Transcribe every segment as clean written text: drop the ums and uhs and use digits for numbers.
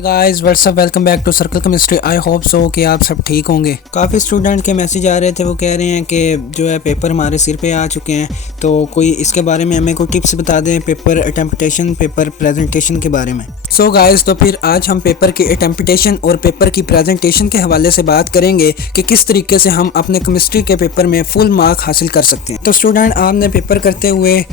Hi guys what's up welcome back to circle chemistry. I hope so कि आप सब ठीक होंगे। काफ़ी स्टूडेंट के मैसेज आ रहे थे, वो कह रहे हैं कि जो है पेपर हमारे सिर पे आ चुके हैं, तो कोई इसके बारे में हमें कोई टिप्स बता दें पेपर अटेम्पटेशन पेपर प्रेजेंटेशन के बारे में। सो गाइस, तो फिर आज हम पेपर की अटेम्पटेशन और पेपर की प्रेजेंटेशन के हवाले से बात करेंगे कि किस तरीके से हम अपने केमिस्ट्री के पेपर में फुल मार्क हासिल कर सकते हैं। तो स्टूडेंट, आपने पेपर करते हुए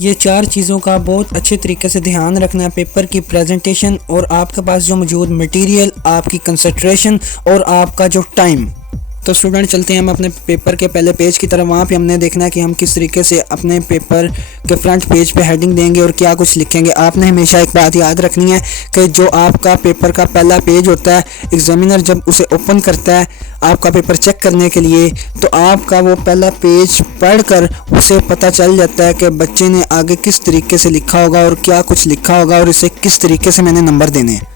ये चार चीज़ों का बहुत अच्छे तरीके से ध्यान रखना है। पेपर की प्रेजेंटेशन और आपके पास जो मौजूद मटेरियल, आपकी कंसंट्रेशन और आपका जो टाइम। तो स्टूडेंट, चलते हैं हम अपने पेपर के पहले पेज की तरफ। वहाँ पे हमने देखना है कि हम किस तरीके से अपने पेपर के फ्रंट पेज पे हेडिंग देंगे और क्या कुछ लिखेंगे। आपने हमेशा एक बात याद रखनी है कि जो आपका पेपर का पहला पेज होता है, एग्जामिनर जब उसे ओपन करता है आपका पेपर चेक करने के लिए, तो आपका वो पहला पेज पढ़कर उसे पता चल जाता है कि बच्चे ने आगे किस तरीके से लिखा होगा और क्या कुछ लिखा होगा और इसे किस तरीके से मैंने नंबर देने हैं।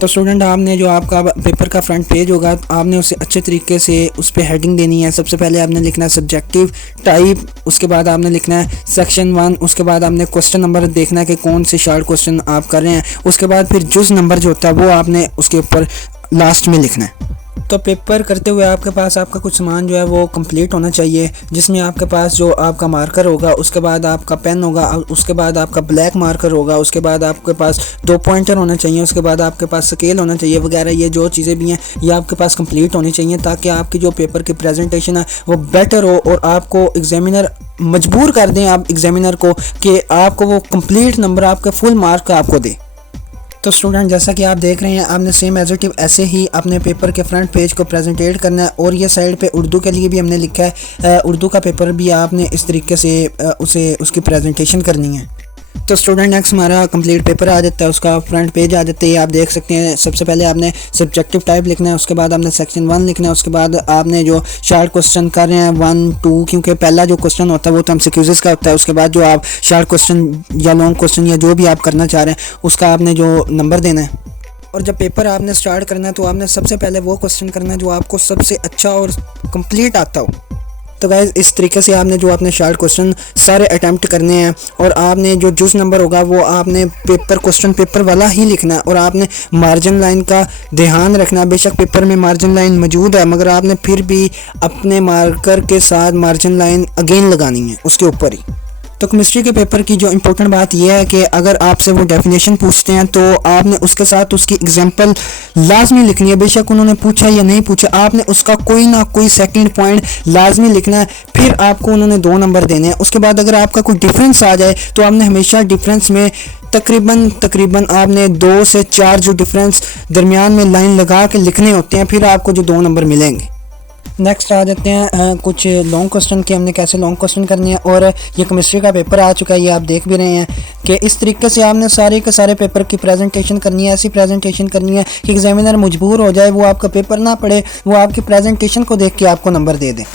तो स्टूडेंट, आपने जो आपका पेपर का फ्रंट पेज होगा, आपने उसे अच्छे तरीके से उस पर हेडिंग देनी है। सबसे पहले आपने लिखना है सब्जेक्टिव टाइप, उसके बाद आपने लिखना है सेक्शन 1, उसके बाद आपने क्वेश्चन नंबर देखना है कि कौन से शॉर्ट क्वेश्चन आप कर रहे हैं, उसके बाद फिर जुज नंबर जो होता है वो आपने उसके ऊपर लास्ट में लिखना है। तो पेपर करते हुए आपके पास आपका कुछ सामान जो है वो कंप्लीट होना चाहिए, जिसमें आपके पास जो आपका मार्कर होगा, उसके बाद आपका पेन होगा, उसके बाद आपका ब्लैक मार्कर होगा, उसके बाद आपके पास 2 पॉइंटर होना चाहिए, उसके बाद आपके पास स्केल होना चाहिए वगैरह। ये जो चीज़ें भी हैं ये आपके पास कंप्लीट होनी चाहिए, ताकि आपकी जो पेपर की प्रेजेंटेशन है वो बेटर हो और आपको एग्जामिनर मजबूर कर दें आप एग्जामिनर को कि आपको वो कंप्लीट नंबर, आपके फुल मार्क आपको दे। तो स्टूडेंट, जैसा कि आप देख रहे हैं, आपने सेम एज इट इव ऐसे ही अपने पेपर के फ्रंट पेज को प्रेजेंटेट करना है। और ये साइड पे उर्दू के लिए भी हमने लिखा है, उर्दू का पेपर भी आपने इस तरीके से उसे उसकी प्रेजेंटेशन करनी है। तो स्टूडेंट, नेक्स्ट हमारा कंप्लीट पेपर आ जाता है, उसका फ्रंट पेज आ जाता है। आप देख सकते हैं, सबसे पहले आपने सब्जेक्टिव टाइप लिखना है, उसके बाद आपने सेक्शन 1 लिखना है, उसके बाद आपने जो शॉर्ट क्वेश्चन कर रहे हैं 1, 2, क्योंकि पहला जो क्वेश्चन होता है वो तो एमसीक्यूज़ का होता है। उसके बाद जो आप शॉर्ट क्वेश्चन या लॉन्ग क्वेश्चन या जो भी आप करना चाह रहे हैं उसका आपने जो नंबर देना है। और जब पेपर आपने स्टार्ट करना है तो आपने सबसे पहले वो क्वेश्चन करना है जो आपको सबसे अच्छा और कंप्लीट आता हो। तो गाइस, इस तरीके से आपने जो अपने शॉर्ट क्वेश्चन सारे अटैम्प्ट करने हैं और आपने जो जुज नंबर होगा वो आपने क्वेश्चन पेपर वाला ही लिखना है। और आपने मार्जिन लाइन का ध्यान रखना है। बेशक पेपर में मार्जिन लाइन मौजूद है, मगर आपने फिर भी अपने मार्कर के साथ मार्जिन लाइन अगेन लगानी है उसके ऊपर ही। तो केमिस्ट्री के पेपर की जो इम्पोर्टेंट बात यह है कि अगर आपसे वो डेफिनेशन पूछते हैं तो आपने उसके साथ उसकी एग्जांपल लाजमी लिखनी है। बेशक उन्होंने पूछा या नहीं पूछा, आपने उसका कोई ना कोई सेकंड पॉइंट लाजमी लिखना है। फिर आपको उन्होंने 2 नंबर देने हैं। उसके बाद अगर आपका कोई डिफरेंस आ जाए तो आपने हमेशा डिफरेंस में तकरीबन आपने 2 से 4 जो डिफरेंस दरमियान में लाइन लगा के लिखने होते हैं, फिर आपको जो 2 नंबर मिलेंगे। नेक्स्ट आ जाते हैं कुछ लॉन्ग क्वेश्चन के, हमने कैसे लॉन्ग क्वेश्चन करने हैं। और ये केमिस्ट्री का पेपर आ चुका है, ये आप देख भी रहे हैं कि इस तरीके से आपने सारे के सारे पेपर की प्रेजेंटेशन करनी है। ऐसी प्रेजेंटेशन करनी है कि एग्जामिनर मजबूर हो जाए, वो आपका पेपर ना पढ़े, वो आपकी प्रेजेंटेशन को देख के आपको नंबर दे दे।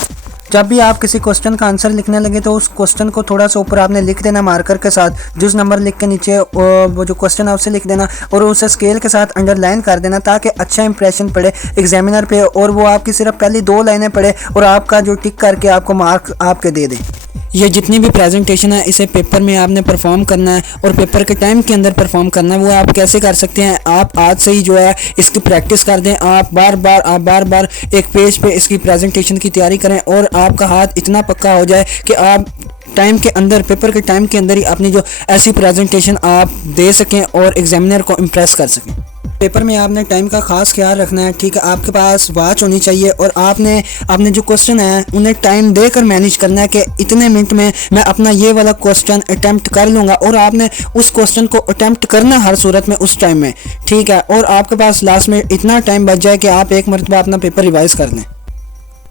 जब भी आप किसी क्वेश्चन का आंसर लिखने लगे तो उस क्वेश्चन को थोड़ा सा ऊपर आपने लिख देना मार्कर के साथ, जिस नंबर लिख के नीचे वो जो क्वेश्चन है उसे लिख देना और उसे स्केल के साथ अंडरलाइन कर देना, ताकि अच्छा इंप्रेशन पड़े एग्जामिनर पे और वो आपकी सिर्फ पहली 2 लाइनें पढ़े और आपका जो टिक करके आपको मार्क्स आपके दे दे। ये जितनी भी प्रेजेंटेशन है इसे पेपर में आपने परफॉर्म करना है और पेपर के टाइम के अंदर परफॉर्म करना है। वो आप कैसे कर सकते हैं, आप आज से ही जो है इसकी प्रैक्टिस कर दें। आप बार बार एक पेज पे इसकी प्रेजेंटेशन की तैयारी करें और आपका हाथ इतना पक्का हो जाए कि आप टाइम के अंदर, पेपर के टाइम के अंदर ही अपनी जो ऐसी प्रेजेंटेशन आप दे सकें और एग्जामिनर को इम्प्रेस कर सकें। पेपर में आपने टाइम का खास ख्याल रखना है, ठीक है। आपके पास वॉच होनी चाहिए और आपने जो क्वेश्चन है उन्हें टाइम देकर मैनेज करना है कि इतने मिनट में मैं अपना ये वाला क्वेश्चन अटेम्प्ट कर लूँगा। और आपने उस क्वेश्चन को अटेम्प्ट करना हर सूरत में उस टाइम में, ठीक है। और आपके पास लास्ट में इतना टाइम बच जाए कि आप एक मरतबा अपना पेपर रिवाइज कर लें।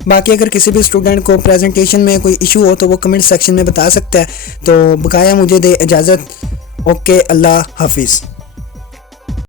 बाकी अगर किसी भी स्टूडेंट को प्रेजेंटेशन में कोई इशू हो तो वो कमेंट सेक्शन में बता सकता है। तो बकाया मुझे दे इजाज़त। ओके, अल्लाह हाफिज़।